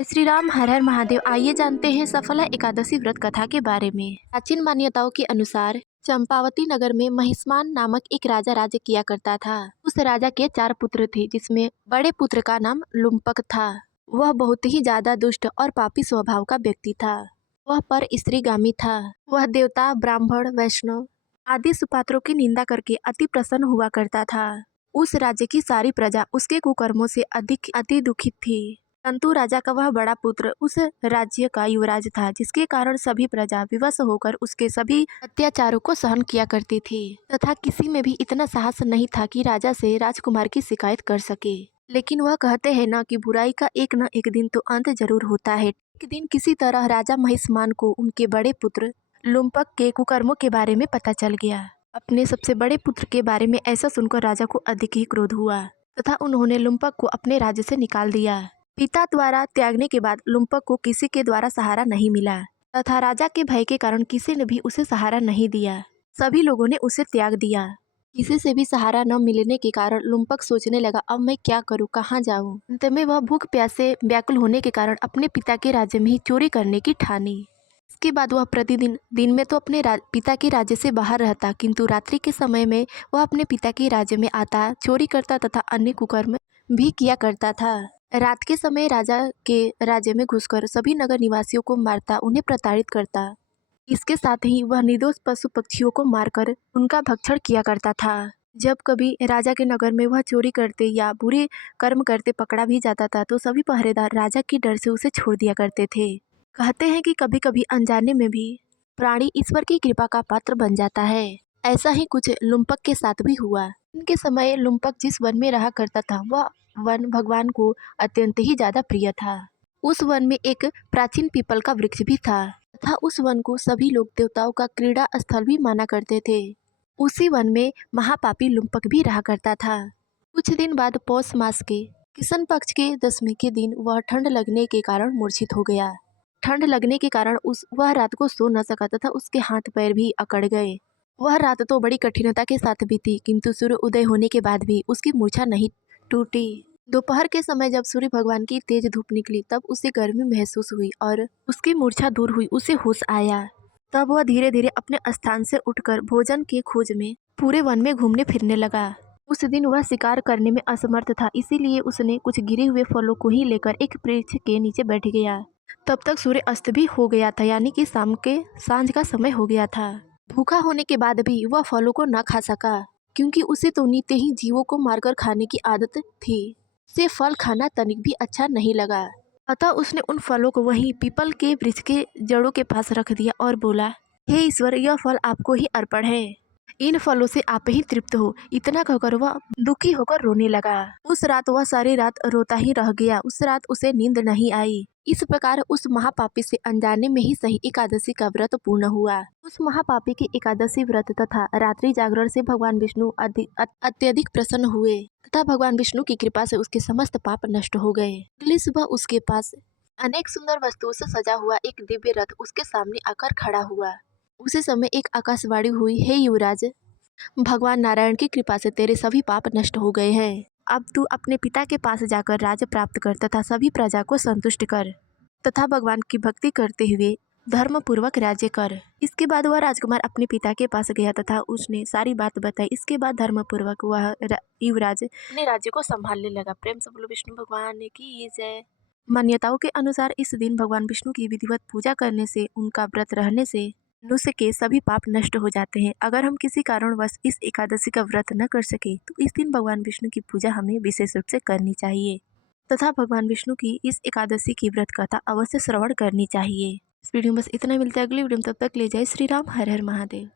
श्री राम हर हर महादेव। आइए जानते हैं सफला एकादशी व्रत कथा के बारे में। प्राचीन मान्यताओं के अनुसार चंपावती नगर में महिष्मान नामक एक राजा राज्य किया करता था। उस राजा के 4 पुत्र थे, जिसमें बड़े पुत्र का नाम लुम्पक था। वह बहुत ही ज्यादा दुष्ट और पापी स्वभाव का व्यक्ति था। वह पर स्त्रीगामी था। वह देवता, ब्राह्मण, वैष्णव आदि सुपात्रों की निंदा करके अति प्रसन्न हुआ करता था। उस राज्य की सारी प्रजा उसके कुकर्मों से अधिक अति दुखित थी। परंतु राजा का वह बड़ा पुत्र उस राज्य का युवराज था, जिसके कारण सभी प्रजा विवश होकर उसके सभी अत्याचारों को सहन किया करती थी तथा किसी में भी इतना साहस नहीं था कि राजा से राजकुमार की शिकायत कर सके। लेकिन वह कहते हैं ना कि बुराई का एक न एक दिन तो अंत जरूर होता है। एक दिन किसी तरह राजा महिष्मान को उनके बड़े पुत्र लुम्पक के कुकर्मों के बारे में पता चल गया। अपने सबसे बड़े पुत्र के बारे में ऐसा सुनकर राजा को अधिक ही क्रोध हुआ तथा उन्होंने लुम्पक को अपने राज्य से निकाल दिया। पिता द्वारा त्यागने के बाद लुम्पक को किसी के द्वारा सहारा नहीं मिला तथा राजा के भय के कारण किसी ने भी उसे सहारा नहीं दिया। सभी लोगों ने उसे त्याग दिया। किसी से भी सहारा न मिलने के कारण लुम्पक सोचने लगा, अब मैं क्या करूं, कहाँ जाऊं। अंत में वह भूख प्यास से व्याकुल होने के कारण अपने पिता के राज्य में ही चोरी करने की ठानी। इसके बाद वह प्रतिदिन दिन में तो अपने पिता के राज्य से बाहर रहता, किंतु रात्रि के समय में वह अपने पिता के राज्य में आता, चोरी करता तथा अन्य कुकर्म भी किया करता था। रात के समय राजा के राज्य में घुसकर सभी नगर निवासियों को मारता, उन्हें प्रताड़ित करता। इसके साथ ही वह निर्दोष पशु पक्षियों को मारकर उनका भक्षण किया करता था। जब कभी राजा के नगर में वह चोरी करते या बुरे कर्म करते पकड़ा भी जाता था, तो सभी पहरेदार राजा के डर से उसे छोड़ दिया करते थे। कहते हैं कि कभी कभी अनजाने में भी प्राणी ईश्वर की कृपा का पात्र बन जाता है। ऐसा ही कुछ लुम्पक के साथ भी हुआ। इनके समय लुम्पक जिस वन में रहा करता था, वह वन भगवान को अत्यंत ही ज्यादा प्रिय था। उस वन में एक प्राचीन पीपल का वृक्ष भी था तथा उस वन को सभी लोग देवताओं का क्रीड़ा स्थल भी माना करते थे। उसी वन में महापापी लुम्पक भी रहा करता था। कुछ दिन बाद पौष मास के कृष्ण पक्ष के 10वीं के दिन वह ठंड लगने के कारण मूर्छित हो गया। ठंड लगने के कारण वह रात को सो न सका तथा उसके हाथ पैर भी अकड़ गए। वह रात तो बड़ी कठिनता के साथ बीती, किंतु सूर्य उदय होने के बाद भी उसकी मूर्छा नहीं टूटी। दोपहर के समय जब सूर्य भगवान की तेज धूप निकली, तब उसे गर्मी महसूस हुई और उसकी मूर्छा दूर हुई, उसे होश आया। तब वह धीरे धीरे अपने स्थान से उठकर भोजन की खोज में पूरे वन में घूमने फिरने लगा। उस दिन वह शिकार करने में असमर्थ था, इसीलिए उसने कुछ गिरे हुए फलों को ही लेकर एक वृक्ष के नीचे बैठ गया। तब तक सूर्य अस्त भी हो गया था, यानी कि शाम के सांझ का समय हो गया था। भूखा होने के बाद भी वह फलों को न खा सका, क्योंकि उसे तो नित्य ही जीवों को मारकर खाने की आदत थी। उसे फल खाना तनिक भी अच्छा नहीं लगा। अतः उसने उन फलों को वहीं पीपल के वृक्ष के जड़ों के पास रख दिया और बोला, हे ईश्वर, यह फल आपको ही अर्पण है। इन फलों से आप ही तृप्त हो। इतना कहकर वह दुखी होकर रोने लगा। उस रात वह सारी रात रोता ही रह गया। उस रात उसे नींद नहीं आई। इस प्रकार उस महापापी से अनजाने में ही सही एकादशी का व्रत पूर्ण हुआ। उस महापापी के एकादशी व्रत तथा रात्रि जागरण से भगवान विष्णु अत्यधिक प्रसन्न हुए तथा भगवान विष्णु की कृपा से उसके समस्त पाप नष्ट हो गए। अगली सुबह उसके पास अनेक सुंदर वस्तुओं से सजा हुआ एक दिव्य रथ उसके सामने आकर खड़ा हुआ। उसी समय एक आकाशवाणी हुई, हे युवराज, भगवान नारायण की कृपा से तेरे सभी पाप नष्ट हो गए हैं। अब तू अपने पिता के पास जाकर राज्य प्राप्त कर तथा सभी प्रजा को संतुष्ट कर तथा भगवान की भक्ति करते हुए धर्म पूर्वक राज्य कर। इसके बाद वह राजकुमार अपने पिता के पास गया तथा उसने सारी बात बताई। इसके बाद धर्म पूर्वक वह युवराज अपने राज्य को संभालने लगा। प्रेम से बोलो विष्णु भगवान की जय। मान्यताओं के अनुसार इस दिन भगवान विष्णु की विधिवत पूजा करने से, उनका व्रत रहने से मनुष्य के सभी पाप नष्ट हो जाते हैं। अगर हम किसी कारणवश इस एकादशी का व्रत न कर सके, तो इस दिन भगवान विष्णु की पूजा हमें विशेष रूप से करनी चाहिए तथा भगवान विष्णु की इस एकादशी की व्रत कथा अवश्य श्रवण करनी चाहिए। इस वीडियो में बस इतना, मिलता है अगली वीडियो में। तब तक ले जाए श्री राम हर हर महादेव।